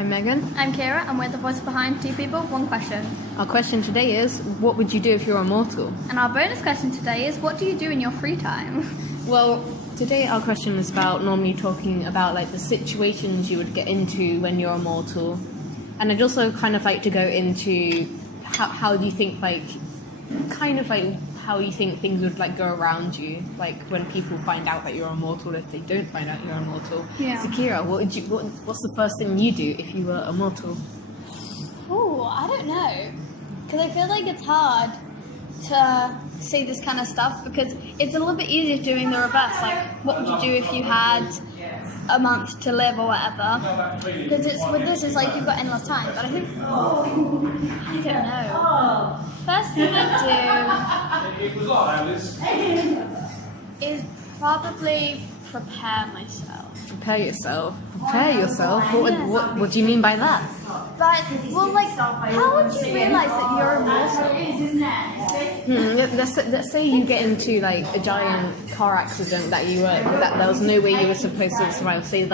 I'm Megan. I'm Kira, and we're the voice behind Two People, One Question. Our question today is, what would you do if you're immortal? And our bonus question today is, what do you do in your free time? Well, today our question is about normally talking about like the situations you would get into when you're immortal. And I'd also kind of like to go into how do you think how you think things would like go around you, like when people find out that you're immortal, if they don't find out you're immortal. Yeah. So Kira, what's the first thing you do if you were immortal? Oh, I don't know. Because I feel like it's hard to say this kind of stuff because it's a little bit easier doing the reverse. Like, what would you do if you had a month to live or whatever? Because with this, it's like you've got endless time. But I think, I don't know. First thing I do is probably prepare myself. Prepare yourself. Prepare yourself? What do you mean by that? But, well, like, how would you realise that you're immortal? Let's say you get into like a giant car accident that there was no way you were supposed to survive. Let's say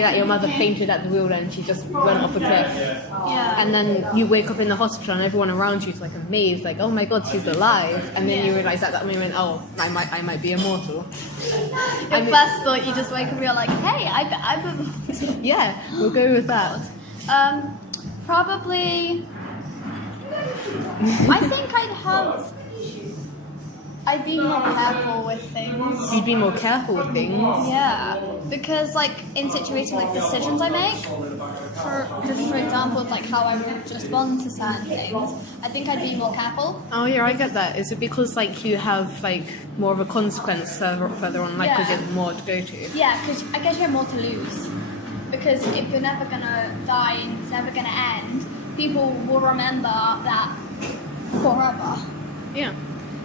that your mother fainted at the wheel and she just went off a cliff. Yeah. And then you wake up in the hospital and everyone around you is like amazed, like, oh my god, she's alive. And then you realise at that moment, oh, I might be immortal. Your first thought, you just wake up and you're like, hey, I'm immortal. Yeah, we'll go with that. Probably. I think I'd be more careful with things. You'd be more careful with things. Yeah, because like in situations like decisions I make, for example, like how I would respond to certain things, I think I'd be more careful. Oh yeah, I get that. Is it because like you have like more of a consequence further on, like because you have more to go to? Yeah, because I guess you have more to lose. Because if you're never gonna die and it's never gonna end, people will remember that forever. Yeah,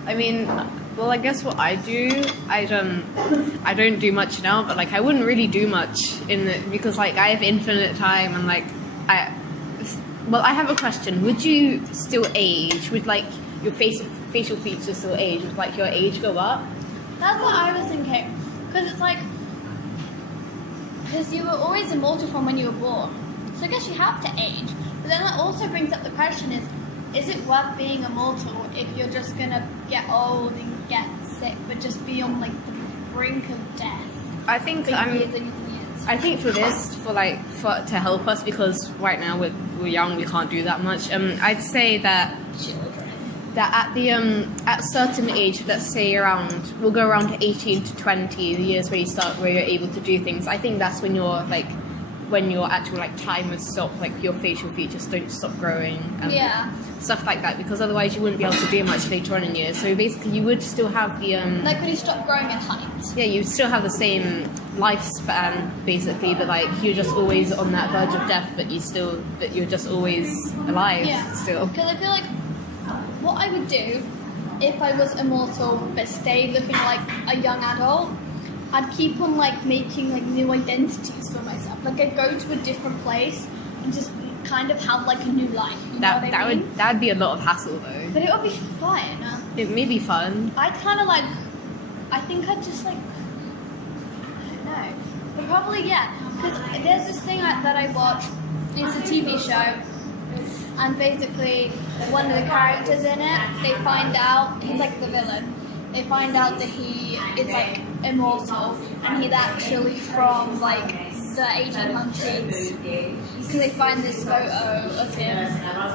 I mean, well, I guess what I do, I don't do much now, but like I wouldn't really do much because like I have infinite time and like I have a question. Would you still age? Would like your facial features still age? Would like your age go up? That's what I was thinking. Because it's like, because you were always immortal from when you were born, so I guess you have to age. But then that also brings up the question: is it worth being immortal if you're just gonna get old and get sick, but just be on like the brink of death? I think years and years. I think for this, to help us, because right now we're young, we can't do that much. I'd say that at a certain age, let's say we'll go around to 18 to 20, the years where you're able to do things. I think that's when your actual like time would stop, like your facial features don't stop growing and stuff like that, because otherwise you wouldn't be able to do much later on in years. So basically you would still have the like when you stop growing in height. Yeah, you still have the same lifespan basically, but like you're just always on that verge of death, but you're just always alive still. Because I feel like what I would do if I was immortal but stay looking like a young adult, I'd keep on like making like new identities for myself. Like I'd go to a different place and just kind of have like a new life. That'd be a lot of hassle though. But it would be fun. It may be fun. I think I'd just like, I don't know. But probably because there's this thing that I watch. It's a TV show. And basically, one of the characters in it, they find out, he's like the villain, they find out that he is like immortal, and he's actually from like the 1800s, because they find this photo of him,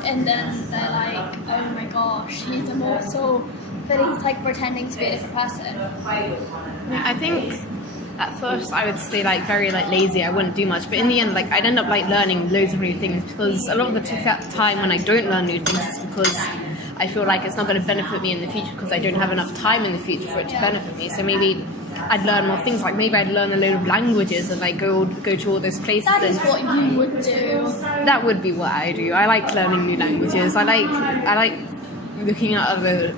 and then they're like, oh my gosh, he's immortal, but he's like pretending to be a different person. I think at first I would stay like very like lazy, I wouldn't do much, but in the end like I'd end up like learning loads of new things, because a lot of the time when I don't learn new things is because I feel like it's not going to benefit me in the future, because I don't have enough time in the future for it to benefit me. So maybe I'd learn more things, like maybe I'd learn a load of languages and like go to all those places. That is what you would do. That would be what I do. I like learning new languages. I like looking at other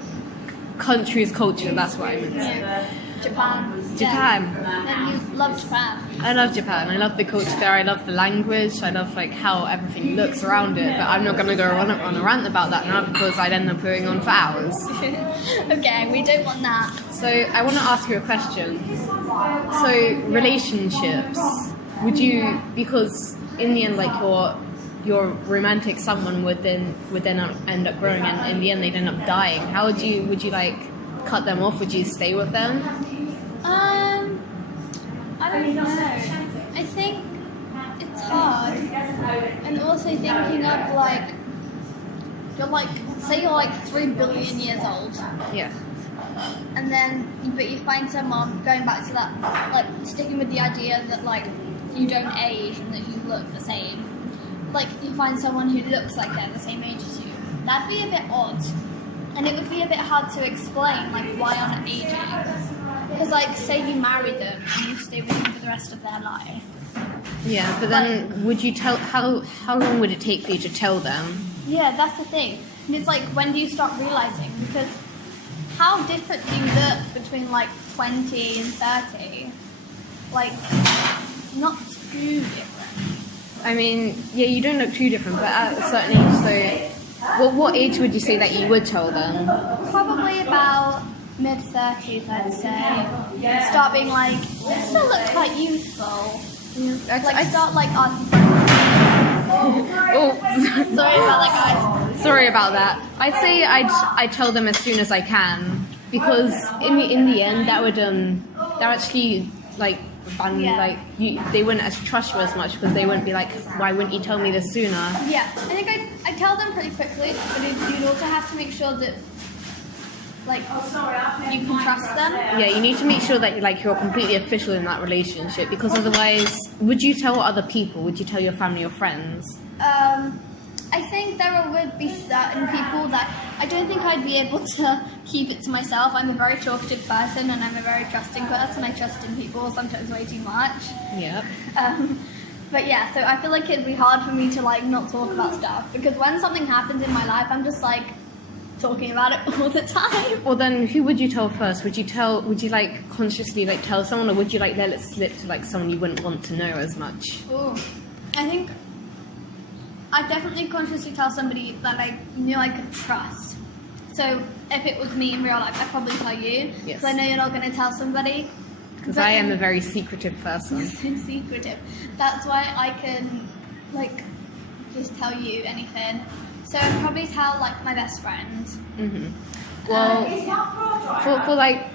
countries' culture. That's what I meant. Yeah. Japan. And you love Japan. I love Japan. I love the culture there. I love the language. I love like how everything looks around it. But I'm not going to go on a rant about that now, because I'd end up going on for hours. Okay, we don't want that. So I want to ask you a question. So relationships, would you, because in the end, like your romantic someone would then end up growing, and in the end they'd end up dying. How would you like cut them off? Would you stay with them? I don't know. I think it's hard, and also thinking of like say you're like 3 billion years old. Yeah. And then, but you find someone, going back to that, like sticking with the idea that like you don't age and that you look the same. Like you find someone who looks like they're the same age as you. That'd be a bit odd, and it would be a bit hard to explain like why you're not aging. Because like say you marry them and you stay with them for the rest of their life. Yeah, but then would you tell? How long would it take for you to tell them? Yeah, that's the thing. And it's like, when do you start realizing? Because how different do you look between like 20 and 30? Like, not too different. I mean, yeah, you don't look too different, but at a certain age, so what age would you say that you would tell them? Probably about mid-30s, I'd say. Start being like, they still look quite youthful. Yeah, Like, start like oh, sorry about that, guys. Sorry about that. I'd say I'd tell them as soon as I can, because in the end that would they're actually like they wouldn't trust you as much, because they wouldn't be like, why wouldn't you tell me this sooner? Yeah, I think I'd tell them pretty quickly, but you'd also have to make sure that like you can trust them. Yeah, you need to make sure that you're completely official in that relationship, because otherwise, would you tell other people? Would you tell your family or friends? I think there would be certain people that I don't think I'd be able to keep it to myself. I'm a very talkative person, and I'm a very trusting person. I trust in people sometimes way too much. Yep. But yeah, so I feel like it'd be hard for me to like not talk about stuff, because when something happens in my life, I'm just like talking about it all the time. Well, then who would you tell first? Would you like consciously like tell someone, or would you like let it slip to like someone you wouldn't want to know as much? Ooh, I think I'd definitely consciously tell somebody that I knew I could trust. So if it was me in real life, I'd probably tell you. Yes. Because I know you're not going to tell somebody. Because I am a very secretive person. So secretive. That's why I can like just tell you anything. So I'd probably tell like my best friend. Mm-hmm. Well,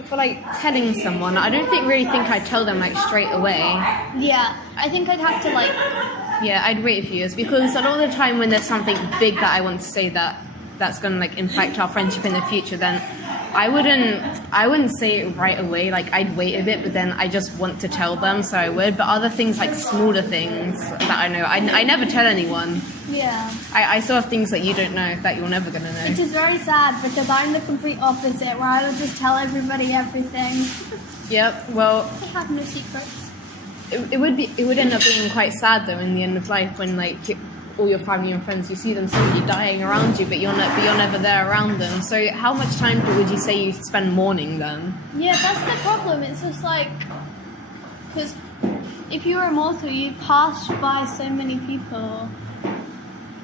for telling someone, I don't really think I'd tell them like straight away. Yeah, I think I'd have to like. Yeah, I'd wait a few years, because a lot of the time when there's something big that I want to say that's going to like impact our friendship in the future, then I wouldn't say it right away. Like I'd wait a bit, but then I just want to tell them, so I would. But other things, like smaller things that I know, I never tell anyone. Yeah. I still have things that you don't know that you're never going to know. Which is very sad, because I'm the complete opposite, where I would just tell everybody everything. Yep. Well, I have no secrets. it would end up being quite sad though in the end of life, when like all your family and friends, you see them slowly dying around you, but you're never there around them. So how much time would you say you spend mourning them? Yeah, that's the problem. It's just like, because if you're immortal, you pass by so many people,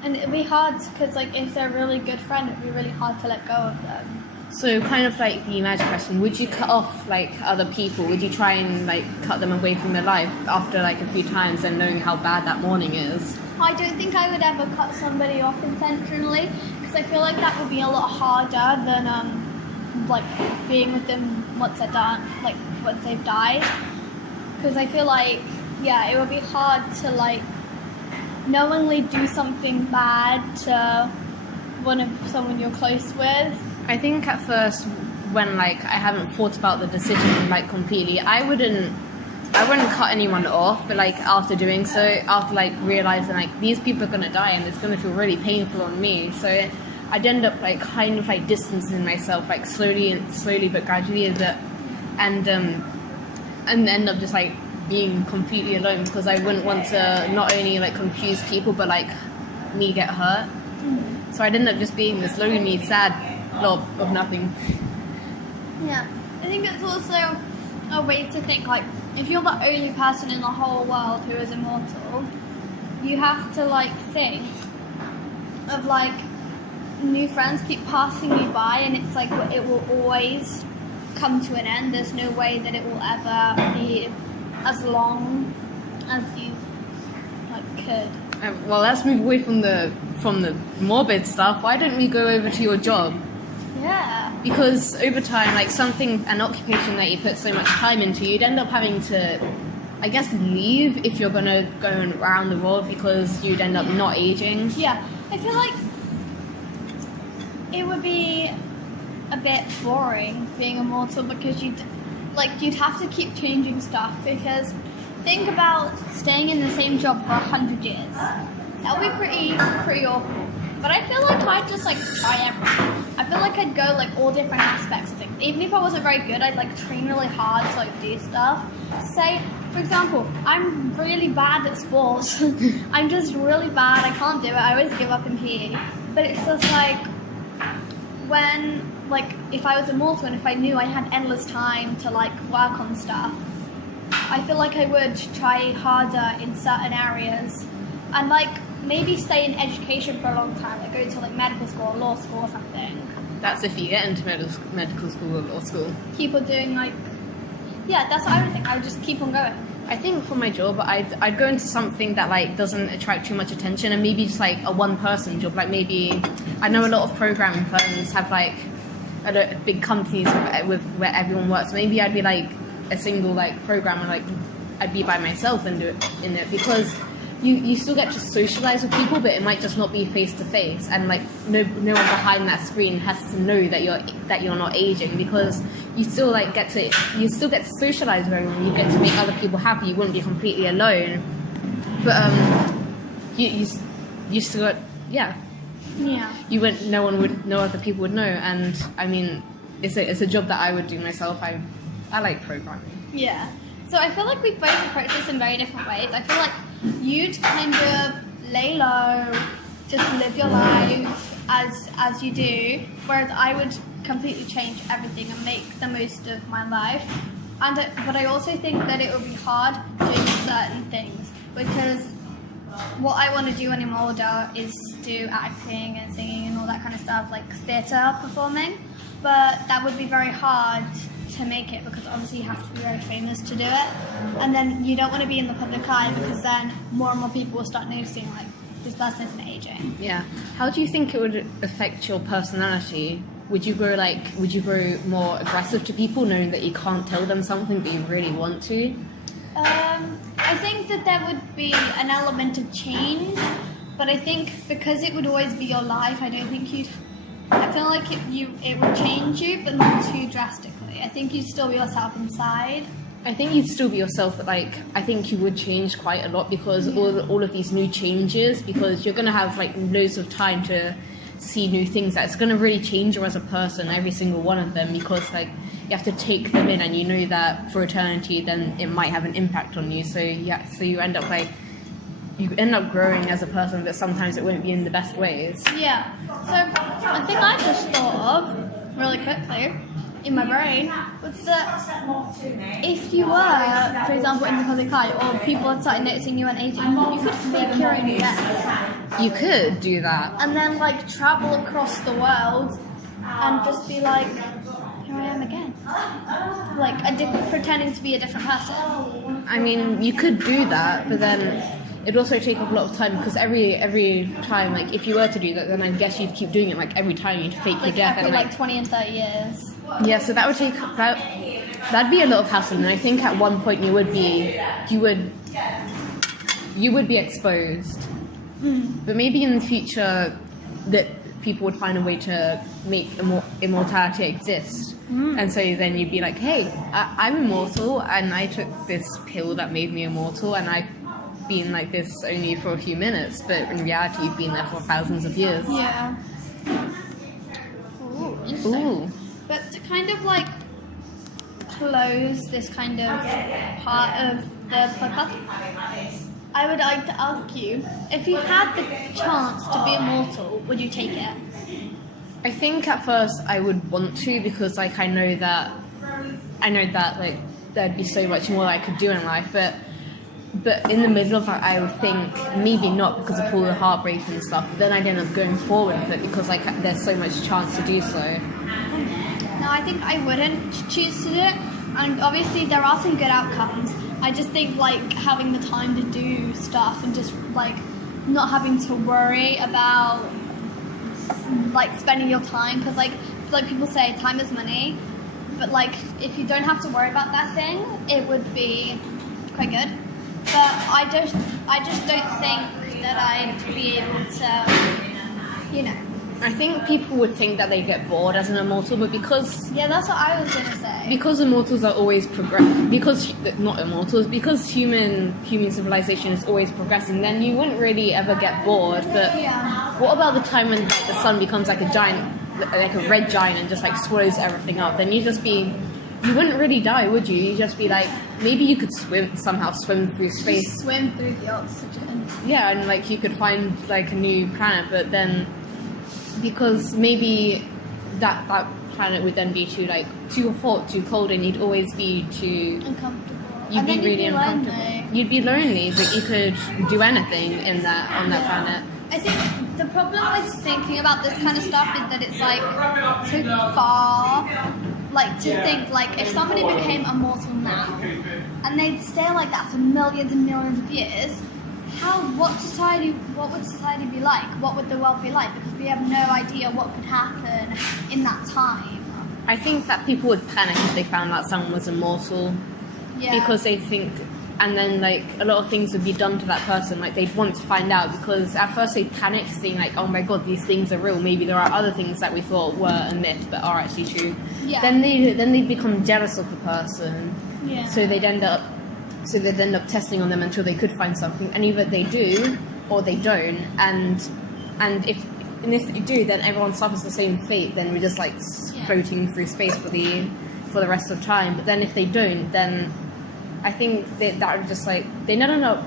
and it'd be hard, because like if they're a really good friend, it'd be really hard to let go of them. So kind of like the magic question, would you cut off like other people? Would you try and like cut them away from their life after like a few times and knowing how bad that mourning is? I don't think I would ever cut somebody off intentionally, because I feel like that would be a lot harder than like being with them once they're done, like once they've died. Because I feel like, yeah, it would be hard to like knowingly do something bad to someone you're close with. I think at first, when like I haven't thought about the decision like completely, I wouldn't cut anyone off. But like after doing so, after like realizing like these people are gonna die and it's gonna feel really painful on me, so I'd end up like kind of like distancing myself like slowly but gradually, and end up just like being completely alone, because I wouldn't want to not only like confuse people but like me get hurt. So I'd end up just being this lonely, sad blob of nothing. Yeah, I think it's also a way to think, like, if you're the only person in the whole world who is immortal, you have to like think of like new friends keep passing you by, and it's like it will always come to an end. There's no way that it will ever be as long as you like could. Well, let's move away from the morbid stuff. Why don't we go over to your job? Yeah. Because over time, like an occupation that you put so much time into, you'd end up having to, I guess, leave if you're gonna go around the world because you'd end up not aging. Yeah. I feel like it would be a bit boring being immortal because you'd have to keep changing stuff, because think about staying in the same job for 100 years. That would be pretty awful. But I feel like I'd just like try everything. I feel like I'd go like all different aspects of things. Even if I wasn't very good, I'd like train really hard to like do stuff. Say, for example, I'm really bad at sports. I'm just really bad. I can't do it. I always give up in PE. But it's just like when, like, if I was immortal and if I knew I had endless time to like work on stuff, I feel like I would try harder in certain areas and like maybe stay in education for a long time, like go to like medical school or law school or something. That's if you get into medical school or law school. Keep on doing like, yeah, that's what I would think. I would just keep on going. I think for my job, I'd go into something that like doesn't attract too much attention, and maybe just like a one-person job. Like maybe I know a lot of programming firms have like big companies with where everyone works. Maybe I'd be like a single like programmer, like I'd be by myself and do it in it, because you still get to socialize with people, but it might just not be face to face, and like no one behind that screen has to know that you're not aging, because you still get to socialize with everyone. You get to make other people happy. You wouldn't be completely alone, but you still got you wouldn't, no other people would know. And I mean, it's a job that I would do myself. I like programming. Yeah. So I feel like we both approach this in very different ways. I feel like you'd kind of lay low, just live your life as you do, whereas I would completely change everything and make the most of my life. But I also think that it would be hard doing certain things, because what I want to do when I'm older is do acting and singing and all that kind of stuff, like theatre performing. But that would be very hard to make it, because obviously you have to be very famous to do it, and then you don't want to be in the public eye, because then more and more people will start noticing like this person isn't aging. Yeah. How do you think it would affect your personality? Would you grow more aggressive to people, knowing that you can't tell them something but you really want to? I think that there would be an element of change, but I think because it would always be your life, I feel like it would change you, but not too drastically. I think you'd still be yourself inside. I think you'd still be yourself, but I think you would change quite a lot, because all of these new changes, because you're going to have like loads of time to see new things. That's going to really change you as a person, every single one of them, because like you have to take them in, and you know that for eternity, then it might have an impact on you. So you end up growing as a person, but sometimes it won't be in the best ways. Yeah. So a thing I just thought of really quickly in my brain was that if you were, for example, in the public eye, or people had started noticing you weren't aging, you could fake your own death. You could do that. And then like travel across the world and just be like, here I am again. Like pretending to be a different person. I mean, you could do that, but then it'd also take up a lot of time, because every time, like, if you were to do that, then I guess you'd keep doing it, like, every time you'd fake your death. Every, like 20 and 30 years. Yeah, so that would take, that'd be a lot of hassle, and I think at one point you would be exposed. But maybe in the future that people would find a way to make immortality exist. And so then you'd be like, hey, I'm immortal, and I took this pill that made me immortal, and I've been like this only for a few minutes, but in reality you've been there for thousands of years. Yeah. Ooh, interesting. Ooh. But to kind of like close this kind of part of the podcast, I would like to ask you, if you had the chance to be immortal, would you take it? I think at first I would want to, because like I know that like there'd be so much more I could do in life, but in the middle of that, I would think maybe not, because of all the heartbreak and stuff. But then I'd end up going forward with it, because like there's so much chance to do so. No, I think I wouldn't choose to do it. And obviously there are some good outcomes. I just think like having the time to do stuff and just like not having to worry about like spending your time, because like people say time is money, but like if you don't have to worry about that thing, it would be quite good. But I just don't think that I'd be able to, you know. I think people would think that they get bored as an immortal, but because That's what I was gonna say. Because immortals are always because human civilization is always progressing, then you wouldn't really ever get bored. But what about the time when like, the sun becomes like a giant, like a red giant, and just like swallows everything up? Then you wouldn't really die, would you? You'd just be like, maybe you could somehow swim through space. Just swim through the oxygen. Yeah, and like you could find like a new planet, but then because maybe that planet would then be too hot, too cold, and you'd always be too uncomfortable. You'd be really uncomfortable. Lonely. You'd be lonely, but you could do anything on that planet. I think the problem with thinking about this kind of stuff is that it's like too far. Like to think like if somebody became immortal now and they'd stay like that for millions and millions of years, what would society be like? What would the world be like? Because we have no idea what could happen in that time. I think that people would panic if they found out someone was immortal. Yeah. Because they think, and then like a lot of things would be done to that person. Like they'd want to find out, because at first they panic, saying like, "Oh my god, these things are real. Maybe there are other things that we thought were a myth but are actually true." Yeah. Then they'd become jealous of the person. Yeah. So they'd end up testing on them until they could find something, and either they do or they don't. And if they do, then everyone suffers the same fate. Then we're just like floating through space for the rest of time. But then if they don't, then I think that would just like they'd end up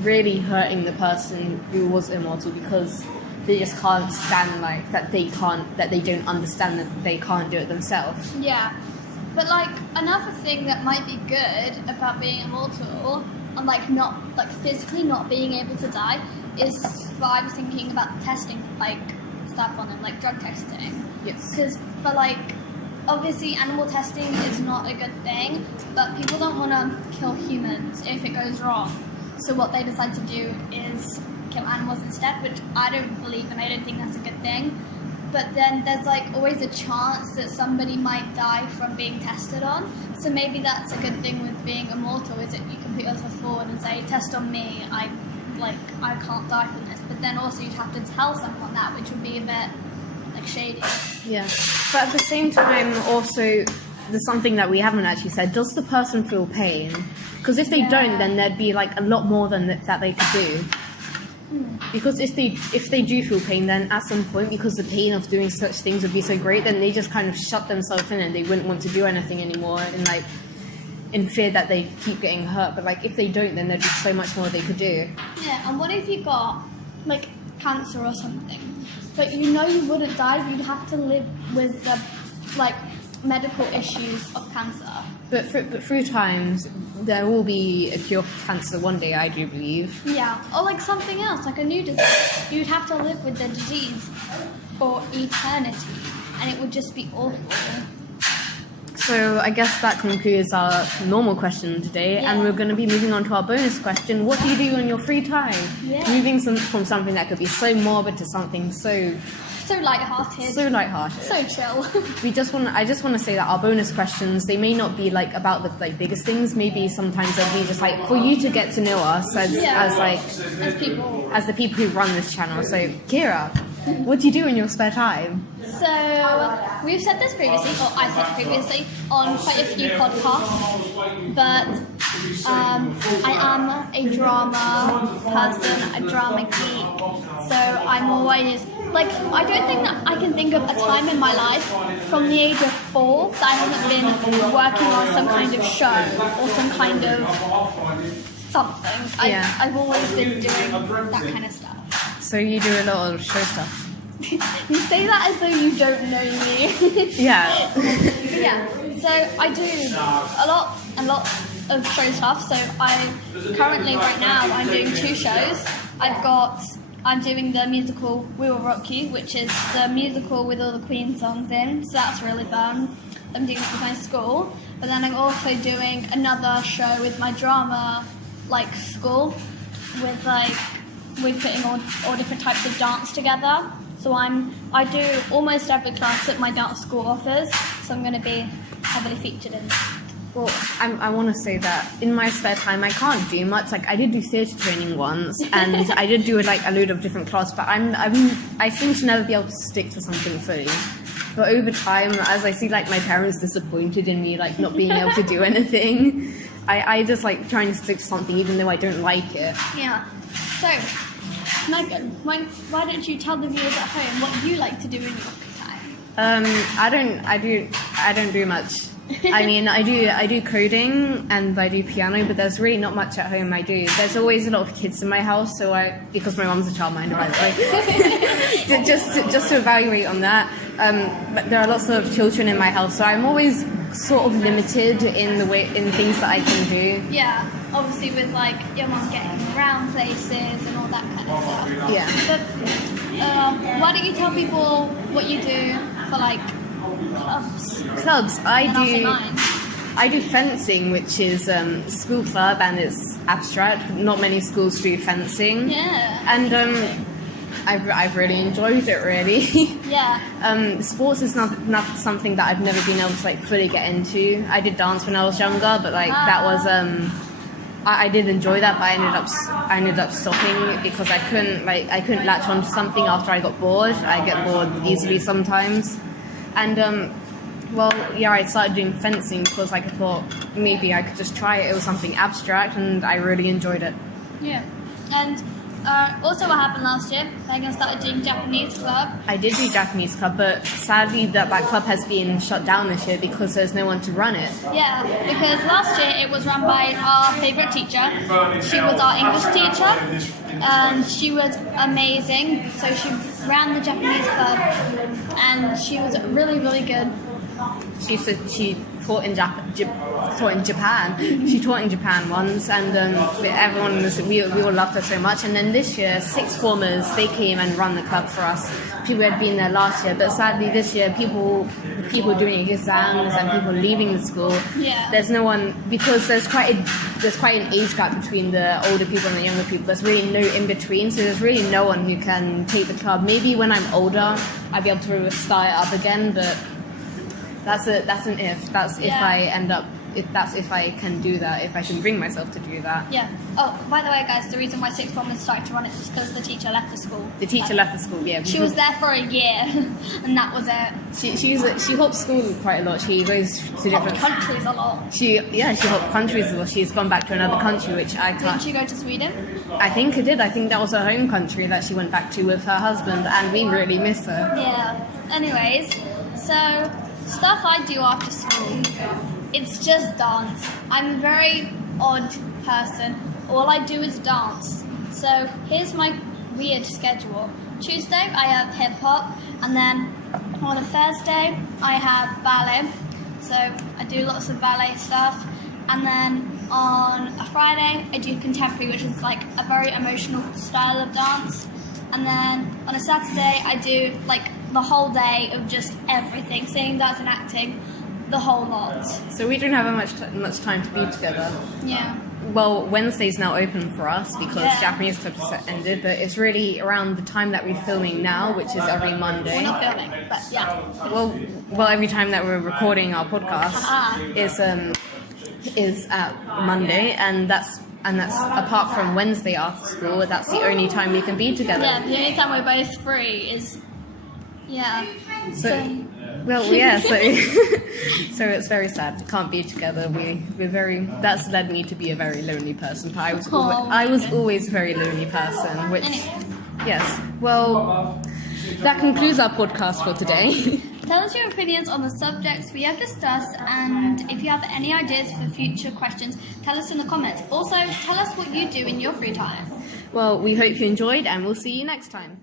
really hurting the person who was immortal, because they just can't stand like that they don't understand that they can't do it themselves. Yeah. But like another thing that might be good about being immortal and like not like physically not being able to die is I was thinking about testing like stuff on them, like drug testing. Yes. Because for like obviously animal testing is not a good thing, but people don't want to kill humans if it goes wrong. So what they decide to do is kill animals instead, which I don't believe, and I don't think that's a good thing. But then there's like always a chance that somebody might die from being tested on. So maybe that's a good thing with being immortal, is that you can put yourself forward and say, test on me, I can't die from this. But then also you'd have to tell someone that, which would be a bit like shady. Yeah. But at the same time, also, there's something that we haven't actually said. Does the person feel pain? Because if they don't, then there'd be like a lot more than that they could do. Because if they do feel pain, then at some point, because the pain of doing such things would be so great, then they just kind of shut themselves in and they wouldn't want to do anything anymore, and like in fear that they keep getting hurt. But like if they don't, then there'd be so much more they could do. Yeah, and what if you got like cancer or something, but you know you wouldn't die, you'd have to live with the like medical issues of cancer. But through times, there will be a cure for cancer one day, I do believe. Yeah, or like something else, like a new disease. You'd have to live with the disease for eternity, and it would just be awful. So I guess that concludes our normal question today, and we're going to be moving on to our bonus question. What do you do in your free time? Yeah. Moving from something that could be so morbid to something so lighthearted. So lighthearted. So chill. I just want to say that our bonus questions, they may not be like about the like biggest things. Maybe sometimes they'll be just like for you to get to know us as the people who run this channel. So Kira, what do you do in your spare time? So we've said this previously, or I said previously on quite a few podcasts, but I am a drama person, a drama geek. So I'm always like, I don't think that I can think of a time in my life from the age of 4 that I haven't been working on some kind of show or some kind of something. I've always been doing that kind of stuff. So you do a lot of show stuff. You say that as though you don't know me. Yeah. Yeah. So I do a lot of show stuff. So right now I'm doing 2 shows. I'm doing the musical We Will Rock You, which is the musical with all the Queen songs in. So that's really fun. I'm doing it with my school. but then I'm also doing another show with my drama like school with we're putting all different types of dance together. So I do almost every class that my dance school offers, so I'm going to be heavily featured in that. Well, I want to say that in my spare time I can't do much. Like I did do theatre training once, and I did do like a load of different classes. But I seem to never be able to stick to something fully. But over time, as I see like my parents disappointed in me, like not being able to do anything, I just like trying to stick to something even though I don't like it. Yeah. So, Megan, why don't you tell the viewers at home what you like to do in your free time? I don't do much. I mean, I do coding and I do piano, but there's really not much at home I do. There's always a lot of kids in my house, because my mum's a childminder, by the way. just to evaluate on that. But there are lots of children in my house, so I'm always sort of limited in things that I can do. Yeah, obviously with like your mum getting around places and all that kind of stuff. Yeah. But why don't you tell people what you do for like clubs? I do fencing, which is school club, and it's abstract. Not many schools do fencing. Yeah. And I've really enjoyed it, really. Yeah. Sports is not something that I've never been able to like fully get into. I did dance when I was younger, but like that was I did enjoy that, but I ended up stopping because I couldn't latch on to something after I got bored. I get bored easily sometimes. And I started doing fencing because like I thought maybe I could just try it. It was something abstract, and I really enjoyed it. Yeah. And also what happened last year, Megan started doing Japanese club. I did do Japanese club, but sadly that club has been shut down this year because there's no one to run it. Yeah, because last year it was run by our favourite teacher. She was our English teacher, and she was amazing. So she ran the Japanese club, and she was really, really good. She said she taught in Japan. She taught in Japan once, and we all loved her so much. And then this year, sixth formers, they came and run the club for us. People had been there last year, but sadly this year, people doing exams and people leaving the school. Yeah. There's no one, because there's quite an age gap between the older people and the younger people. There's really no in between, so there's really no one who can take the club. Maybe when I'm older, I'll be able to start it up again, but that's an if. That's if I end up. That's if I can do that. If I can bring myself to do that. Yeah. Oh, by the way, guys, the reason why sixth formers started to run it is because the teacher left the school. The teacher left the school. Yeah. She was there for a year, and that was it. She hops school quite a lot. She goes to different countries a lot. She hops countries a lot. She's gone back to another country, which I can't. Didn't she go to Sweden? I think it did. I think that was her home country that she went back to with her husband, and we really miss her. Yeah. Anyways, so stuff I do after school. It's just dance. I'm a very odd person. All I do is dance. So here's my weird schedule. Tuesday I have hip hop, and then on a Thursday I have ballet. So I do lots of ballet stuff, and then on a Friday I do contemporary, which is like a very emotional style of dance. And then on a Saturday I do like the whole day of just everything, singing, dancing, acting. The whole lot. So we don't have much time to be together. Yeah. Well, Wednesday's now open for us because Japanese club has ended, but it's really around the time that we're filming now, which is every Monday. We're not filming, but yeah. Well, every time that we're recording our podcast is at Monday, and that's apart from Wednesday after school. That's the only time we can be together. Yeah, the only time we're both free is So it's very sad. We can't be together. We're very. That's led me to be a very lonely person. I was always a very lonely person. Which, yes. Well, that concludes our podcast for today. Tell us your opinions on the subjects we have discussed, and if you have any ideas for future questions, tell us in the comments. Also, tell us what you do in your free time. Well, we hope you enjoyed, and we'll see you next time.